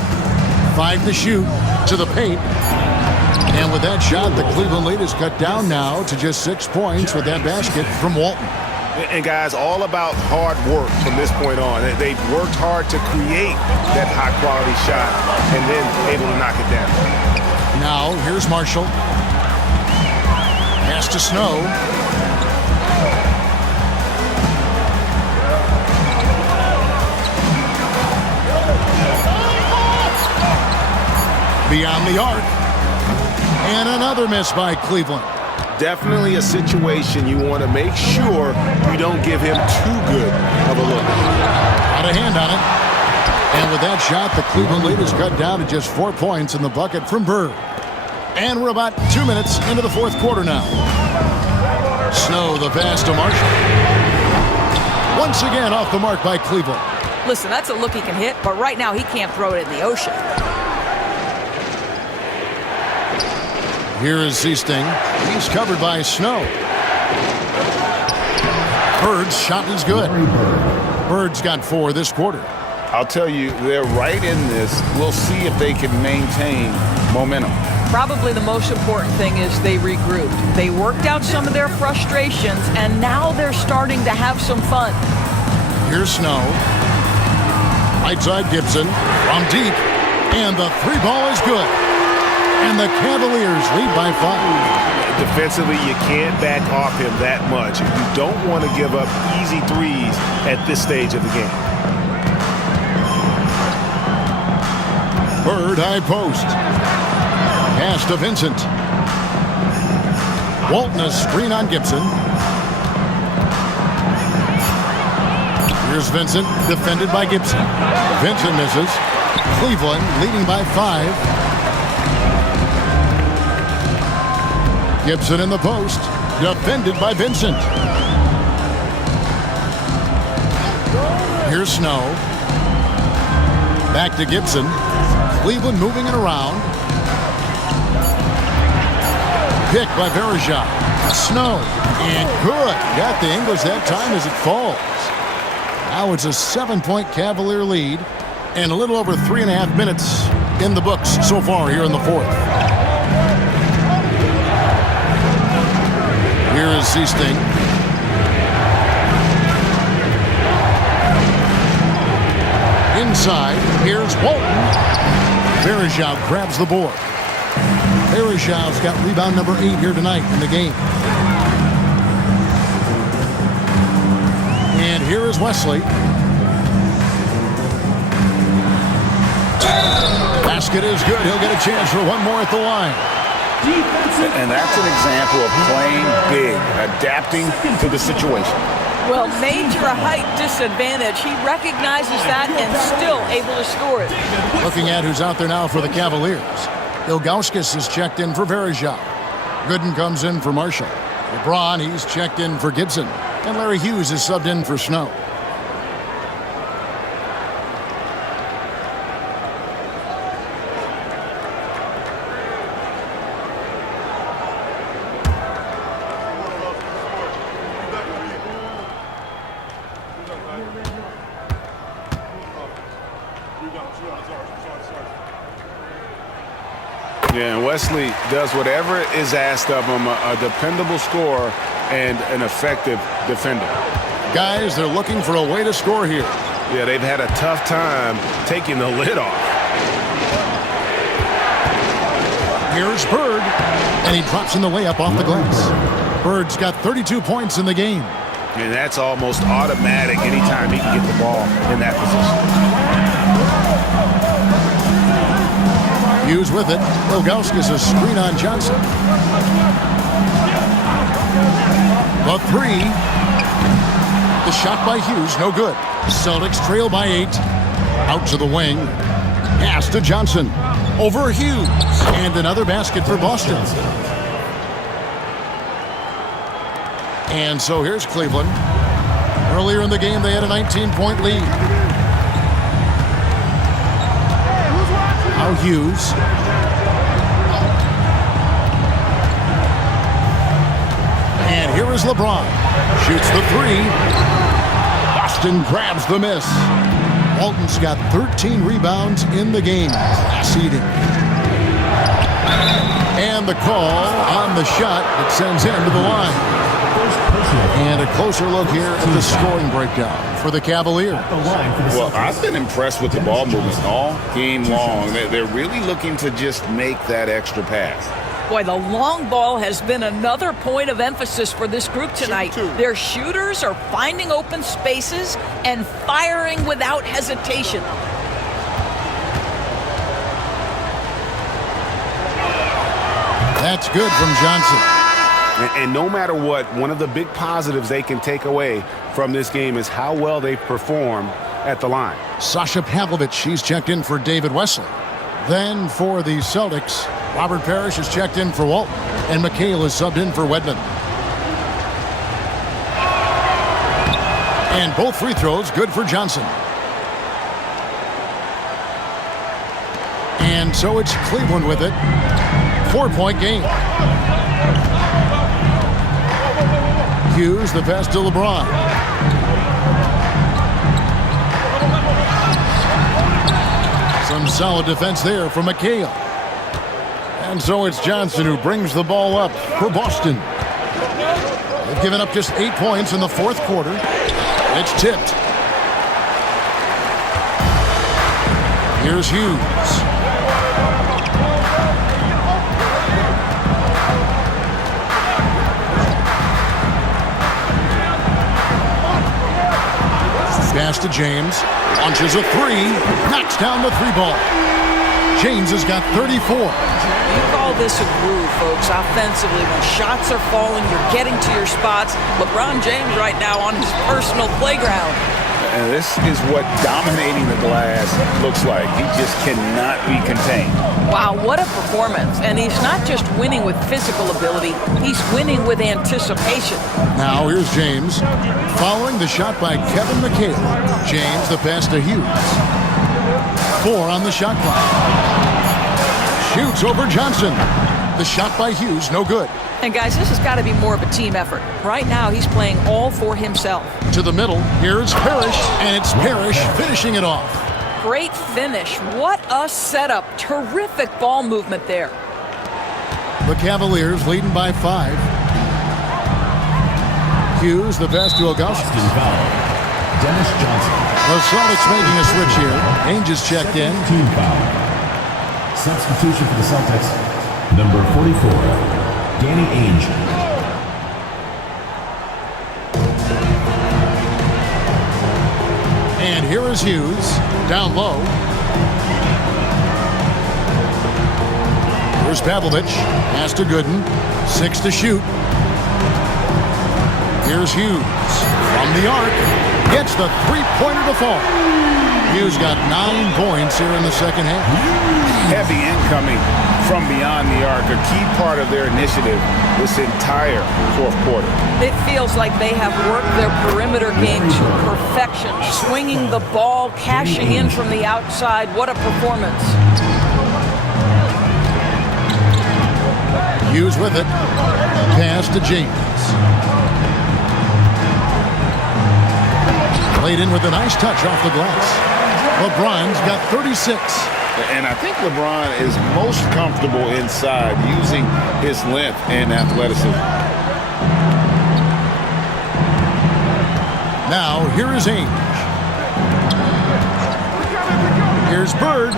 5 to shoot to the paint. And with that shot, the Cleveland lead is cut down now to just 6 points with that basket from Walton. And guys, all about hard work from this point on. They've worked hard to create that high-quality shot and then able to knock it down. Now, here's Marshall. Pass to Snow. Beyond the arc. And another miss by Cleveland. Definitely a situation you want to make sure you don't give him too good of a look. Got a hand on it. And with that shot, the Cleveland lead is cut down to just 4 points in the bucket from Bird. And we're about 2 minutes into the fourth quarter now. Snow, the pass to Marshall. Once again off the mark by Cleveland. Listen, that's a look he can hit, but right now he can't throw it in the ocean. Here is Seasting. He's covered by Snow. Bird's shot is good. Bird's got 4 this quarter. I'll tell you, they're right in this. We'll see if they can maintain momentum. Probably the most important thing is they regrouped. They worked out some of their frustrations, and now they're starting to have some fun. Here's Snow. Right side Gibson from deep. And the 3 ball is good. And the Cavaliers lead by 5. Defensively, you can't back off him that much. You don't want to give up easy threes at this stage of the game. Bird high post. Pass to Vincent. Walton a screen on Gibson. Here's Vincent, defended by Gibson. Vincent misses. Cleveland leading by 5. Gibson in the post, defended by Vincent. Here's Snow. Back to Gibson. Cleveland moving it around. Pick by Verejao. Snow. And good. Got the English that time as it falls. Now it's a 7-point Cavalier lead. And a little over 3.5 minutes in the books so far here in the fourth. Here is Seasting. Inside, here's Walton. Verejao grabs the board. Verejao's got rebound number 8 here tonight in the game. And here is Wesley. Basket is good. He'll get a chance for one more at the line. And that's an example of playing big, adapting to the situation. Well, major height disadvantage. He recognizes that and still able to score it. Looking at who's out there now for the Cavaliers. Ilgauskas is checked in for Verejao. Gooden comes in for Marshall. LeBron, he's checked in for Gibson. And Larry Hughes is subbed in for Snow. Yeah, and Wesley does whatever is asked of him, a dependable scorer and an effective defender. Guys, they're looking for a way to score here. Yeah, they've had a tough time taking the lid off. Here's Bird, and he drops in the layup off the glass. Bird's got 32 points in the game. And that's almost automatic anytime he can get the ball in that position. Hughes with it. Ilgauskas a screen on Johnson. The three. The shot by Hughes, no good. Celtics trail by 8. Out to the wing. Pass to Johnson. Over Hughes. And another basket for Boston. And so here's Cleveland. Earlier in the game, they had a 19-point lead. Now Hughes. And here is LeBron. Shoots the three. Boston grabs the miss. Walton's got 13 rebounds in the game. Seeding. And the call on the shot that sends him to the line. And a closer look here at the scoring breakdown for the Cavaliers. Well, I've been impressed with the ball movement all game long. They're really looking to just make that extra pass. Boy, the long ball has been another point of emphasis for this group tonight. Their shooters are finding open spaces and firing without hesitation. That's good from Johnson. And no matter what, one of the big positives they can take away from this game is how well they perform at the line. Sasha Pavlovich, he's checked in for David Wesley. Then for the Celtics, Robert Parrish is checked in for Walton, and McHale is subbed in for Wedman. And both free throws good for Johnson. And so it's Cleveland with it. 4-point game. Hughes, the pass to LeBron. Some solid defense there from McHale. And so it's Johnson who brings the ball up for Boston. They've given up just 8 points in the fourth quarter. It's tipped. Here's Hughes. Pass to James. Launches a three. Knocks down the three ball. James has got 34. You call this a groove, folks, offensively. When shots are falling, you're getting to your spots. LeBron James right now on his personal playground. And this is what dominating the glass looks like. He just cannot be contained. Wow, what a performance. And he's not just winning with physical ability, he's winning with anticipation. Now here's James. Following the shot by Kevin McHale. James, the pass to Hughes. 4 on the shot clock. Shoots over Johnson. The shot by Hughes, no good. And guys, this has got to be more of a team effort. Right now, he's playing all for himself. To the middle, here's Parrish, and it's Parrish finishing it off. Great finish. What a setup. Terrific ball movement there. The Cavaliers leading by 5. Hughes, the pass to Ilgauskas. Dennis Johnson. The Celtics making a switch here. Ainge is checked in. Team foul. Substitution for the Celtics. Number 44, Danny Ainge. And here is Hughes. Down low. Here's Pavlovich. Pass to Gooden. 6 to shoot. Here's Hughes. From the arc. Gets the three-pointer to fall. Hughes got 9 points here in the second half. Heavy incoming from beyond the arc, a key part of their initiative this entire fourth quarter. It feels like they have worked their perimeter game to perfection, swinging the ball, cashing in from the outside. What a performance. Hughes with it. Pass to James. Played in with a nice touch off the glass. LeBron's got 36. And I think LeBron is most comfortable inside using his length and athleticism. Now, here is Ainge. Here's Bird.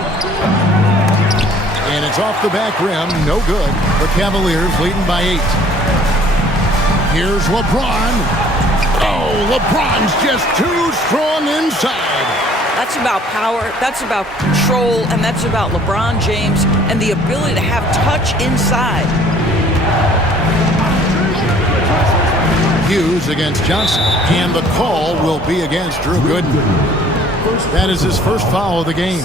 And it's off the back rim. No good. The Cavaliers leading by 8. Here's LeBron. Oh, LeBron's just too strong inside. That's about power, that's about control, and that's about LeBron James and the ability to have touch inside. Hughes against Johnson, and the call will be against Drew Gooden. That is his first foul of the game.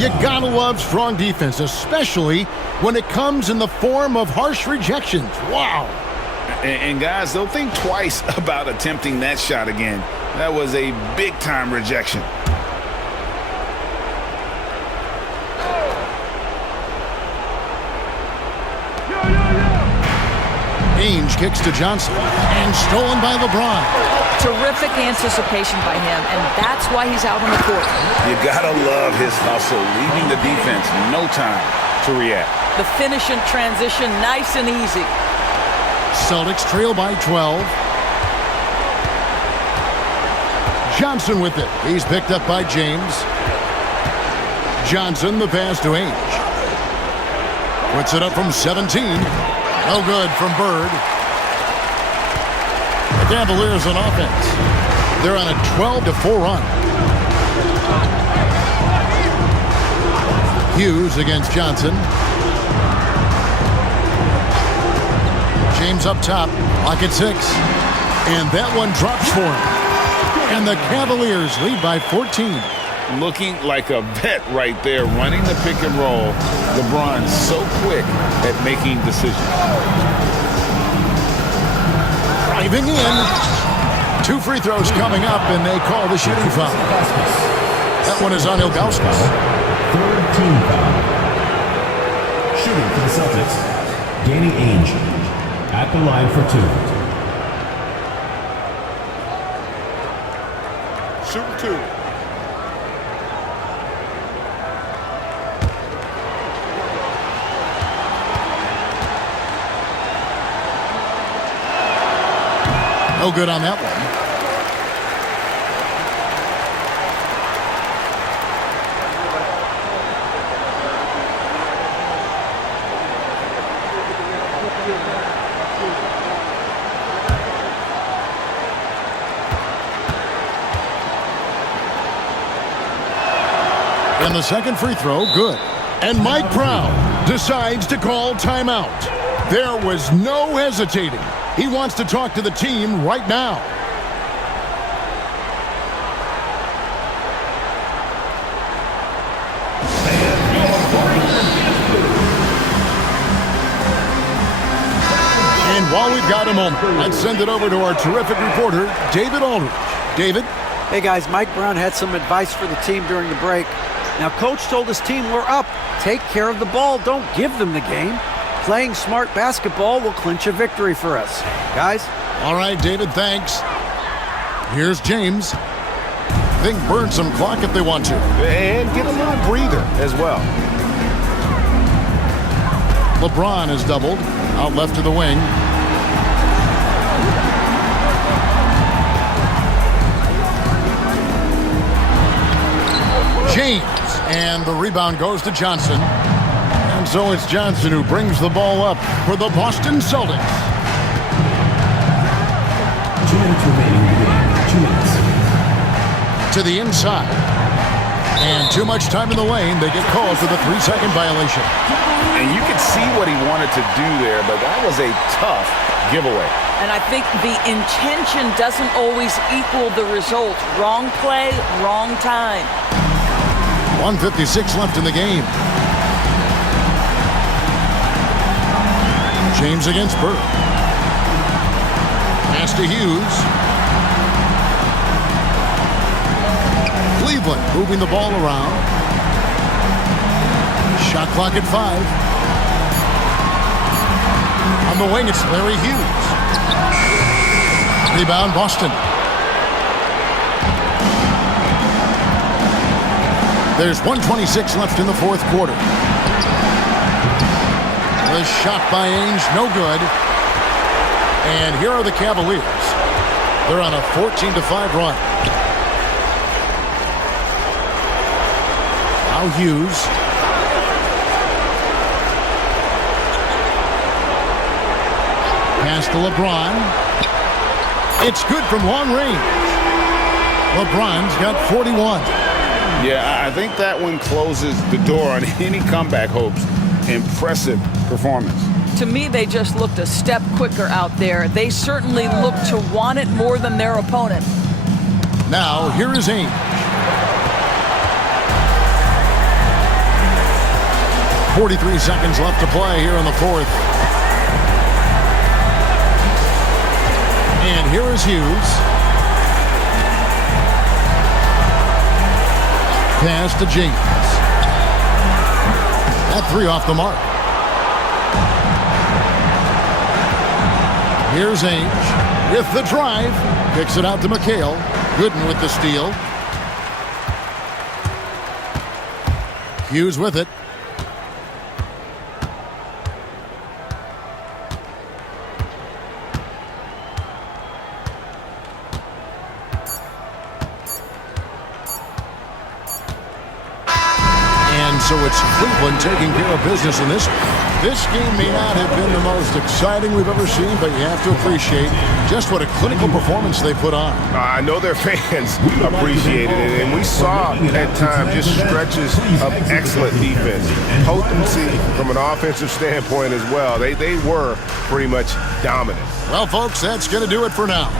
You gotta love strong defense, especially when it comes in the form of harsh rejections. Wow. And guys, they'll think twice about attempting that shot again. That was a big-time rejection. Ainge kicks to Johnson, and stolen by LeBron. Terrific anticipation by him, and that's why he's out on the court. You gotta love his hustle, leaving the defense no time to react. The finish and transition, nice and easy. Celtics trail by 12. Johnson with it. He's picked up by James. Johnson, the pass to Ainge. Puts it up from 17. No good from Bird. The Cavaliers on offense. They're on a 12-4 run. Hughes against Johnson. James up top. Clock at 6. And that one drops for him. And the Cavaliers lead by 14. Looking like a vet right there, running the pick and roll. LeBron's so quick at making decisions. Driving in. 2 free throws coming up, and they call the shooting foul. That one is on Ilgauskas. Third team foul. Shooting for the Celtics, Danny Ainge at the line for 2. Shoot 2. No good on that one. And the second free throw, good. And Mike Brown decides to call timeout. There was no hesitating. He wants to talk to the team right now. And while we've got a moment, let's send it over to our terrific reporter, David Aldridge. David? Hey guys, Mike Brown had some advice for the team during the break. Now, coach told his team, we're up. Take care of the ball. Don't give them the game. Playing smart basketball will clinch a victory for us. Guys? All right, David, thanks. Here's James. They can burn some clock if they want to. And get a little breather as well. LeBron is doubled. Out left to the wing. James. And the rebound goes to Johnson. And so it's Johnson who brings the ball up for the Boston Celtics. 2 minutes remaining in the game. 2 minutes. To the inside. And too much time in the lane. They get called for the 3-second violation. And you could see what he wanted to do there, but that was a tough giveaway. And I think the intention doesn't always equal the result. Wrong play, wrong time. 1:56 left in the game. James against Burke. Pass to Hughes. Cleveland moving the ball around. Shot clock at 5. On the wing, it's Larry Hughes. Rebound, Boston. There's 1:26 left in the fourth quarter. The shot by Ainge, no good. And here are the Cavaliers. They're on a 14-5 run. Now Hughes. Pass to LeBron. It's good from long range. LeBron's got 41. Yeah, I think that one closes the door on any comeback hopes. Impressive performance. To me, they just looked a step quicker out there. They certainly looked to want it more than their opponent. Now, here is Ainge. .43 seconds left to play here in the fourth. And here is Hughes. Pass to James. That three off the mark. Here's Ainge with the drive. Kicks it out to McHale. Gooden with the steal. Hughes with it. So it's Cleveland taking care of business in this. This game may not have been the most exciting we've ever seen, but you have to appreciate just what a clinical performance they put on. I know their fans appreciated it, and we saw at times just stretches of excellent defense. Potency from an offensive standpoint as well. They were pretty much dominant. Well, folks, that's going to do it for now.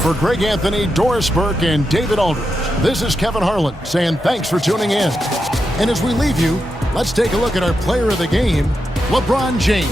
For Greg Anthony, Doris Burke, and David Aldridge, this is Kevin Harlan saying thanks for tuning in. And as we leave you, let's take a look at our player of the game, LeBron James.